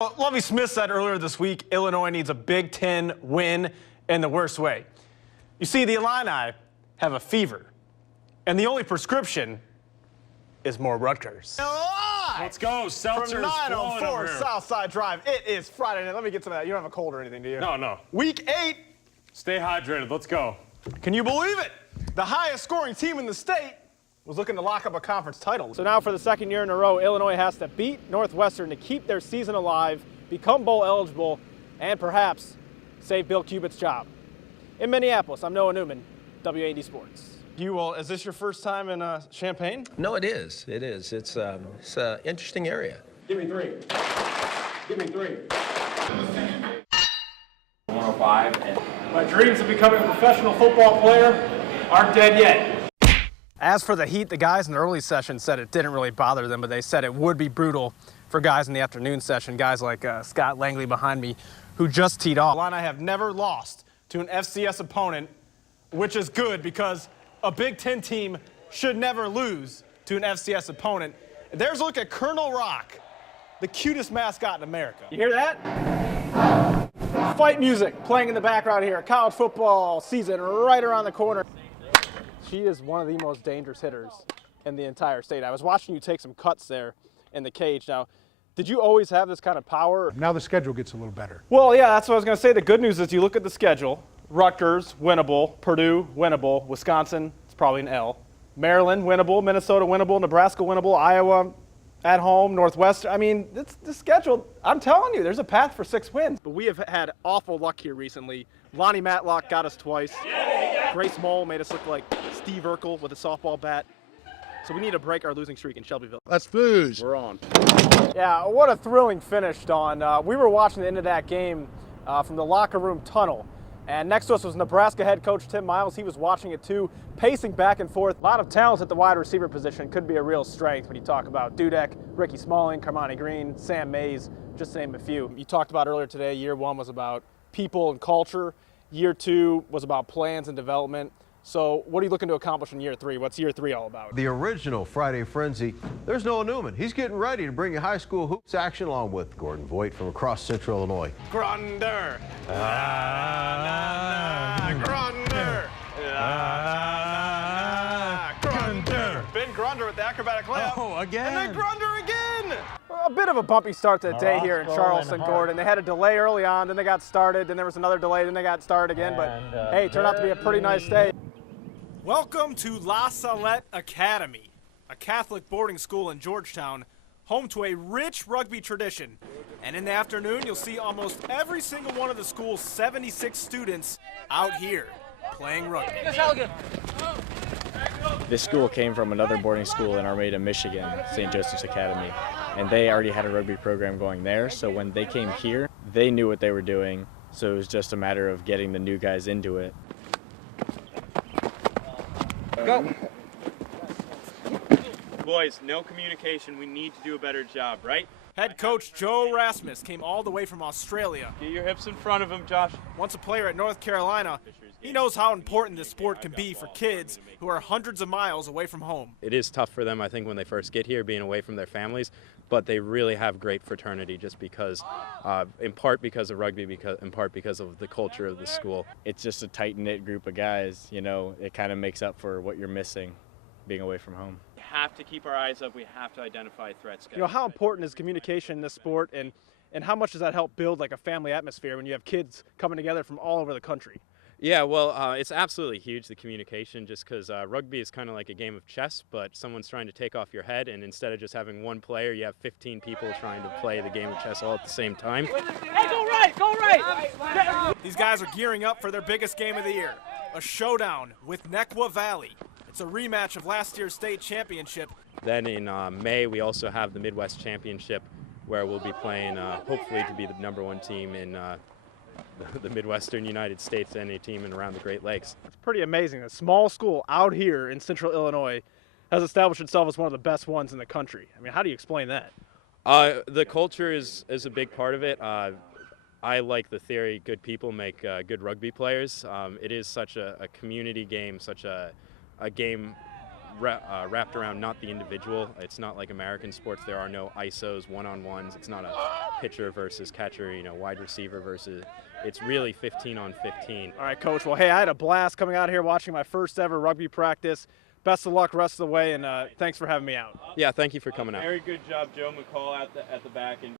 Well, Lovie Smith said earlier this week, Illinois needs a Big Ten win in the worst way. You see, the Illini have a fever, and the only prescription is more Rutgers. Let's go. Seltzer's From 904 Southside Drive. It is Friday night. Let me get some of that. You don't have a cold or anything, do you? No. Week 8. Stay hydrated. Let's go. Can you believe it? The highest scoring team in the state was looking to lock up a conference title. So now for the second year in a row, Illinois has to beat Northwestern to keep their season alive, become bowl eligible, and perhaps save Bill Cubitt's job. In Minneapolis, I'm Noah Newman, WAD Sports. Is this your first time in Champaign? No, it is. It is. It's an interesting area. Give me three. 105. And My dreams of becoming a professional football player aren't dead yet. As for the heat, the guys in the early session said it didn't really bother them, but they said it would be brutal for guys in the afternoon session, guys like Scott Langley behind me, who just teed off. Illini have never lost to an FCS opponent, which is good because a Big Ten team should never lose to an FCS opponent. There's a look at Colonel Rock, the cutest mascot in America. You hear that? Fight music playing in the background here. College football season right around the corner. She is one of the most dangerous hitters in the entire state. I was watching you take some cuts there in the cage. Now, did you always have this kind of power? Now the schedule gets a little better. Well, yeah, that's what I was going to say. The good news is you look at the schedule. Rutgers, winnable. Purdue, winnable. Wisconsin, it's probably an L. Maryland, winnable. Minnesota, winnable. Nebraska, winnable. Iowa, at home. Northwestern. I mean, the schedule, I'm telling you, there's a path for 6 wins. But we have had awful luck here recently. Lonnie Matlock got us twice. Grace Mole made us look like Steve Urkel with a softball bat. So we need to break our losing streak in Shelbyville. Let's booze. We're on. Yeah, what a thrilling finish, Dawn. We were watching the end of that game from the locker room tunnel. And next to us was Nebraska head coach Tim Miles. He was watching it too, pacing back and forth. A lot of talent at the wide receiver position. Could be a real strength when you talk about Dudek, Ricky Smalling, Carmani Green, Sam Mays, just to name a few. You talked about earlier today, year 1 was about people and culture. Year 2 was about plans and development. So what are you looking to accomplish in year 3? What's year 3 all about? The original Friday Frenzy. There's Noah Newman. He's getting ready to bring you high school hoops action along with Gordon Voigt from across Central Illinois. Grunder. Grunder. Grunder. Ben Grunder with the acrobatic layup. Oh, again. And then Grunder again. A bit of a bumpy start to the day here in Charleston, Gordon. They had a delay early on, then they got started, then there was another delay, then they got started again. But hey, it turned out to be a pretty nice day. Welcome to La Salette Academy, a Catholic boarding school in Georgetown, home to a rich rugby tradition. And in the afternoon, you'll see almost every single one of the school's 76 students out here playing rugby. This school came from another boarding school in Armada, Michigan, St. Joseph's Academy, and they already had a rugby program going there. So when they came here, they knew what they were doing. So it was just a matter of getting the new guys into it. Go. Boys, no communication. We need to do a better job, right? Head coach Joe Rasmus came all the way from Australia. Get your hips in front of him, Josh. Once a player at North Carolina, he knows how important this sport can be for kids who are hundreds of miles away from home. It is tough for them, I think, when they first get here, being away from their families, but they really have great fraternity just because, in part because of rugby, in part because of the culture of the school. It's just a tight-knit group of guys, you know, it kind of makes up for what you're missing being away from home. We have to keep our eyes up. We have to identify threats. You know, how important is communication in this sport, and how much does that help build like a family atmosphere when you have kids coming together from all over the country? Yeah, well, it's absolutely huge, the communication, just because rugby is kind of like a game of chess, but someone's trying to take off your head, and instead of just having one player, you have 15 people trying to play the game of chess all at the same time. Hey, go right, go right! These guys are gearing up for their biggest game of the year, a showdown with Nequa Valley. It's a rematch of last year's state championship. Then in May, we also have the Midwest Championship, where we'll be playing, hopefully, to be the #1 team in the Midwestern United States and a team in around the Great Lakes. It's pretty amazing. A small school out here in Central Illinois has established itself as one of the best ones in the country. I mean, how do you explain that? The culture is a big part of it. I like the theory, good people make good rugby players. It is such a community game, such a game wrapped around not the individual. It's not like American sports. There are no ISOs, one-on-ones. It's not a pitcher versus catcher, wide receiver versus. It's really 15 on 15. All right, Coach. Well, hey, I had a blast coming out here watching my first ever rugby practice. Best of luck rest of the way, and thanks for having me out. Yeah, thank you for coming out. Very good job, Joe McCall at the back. And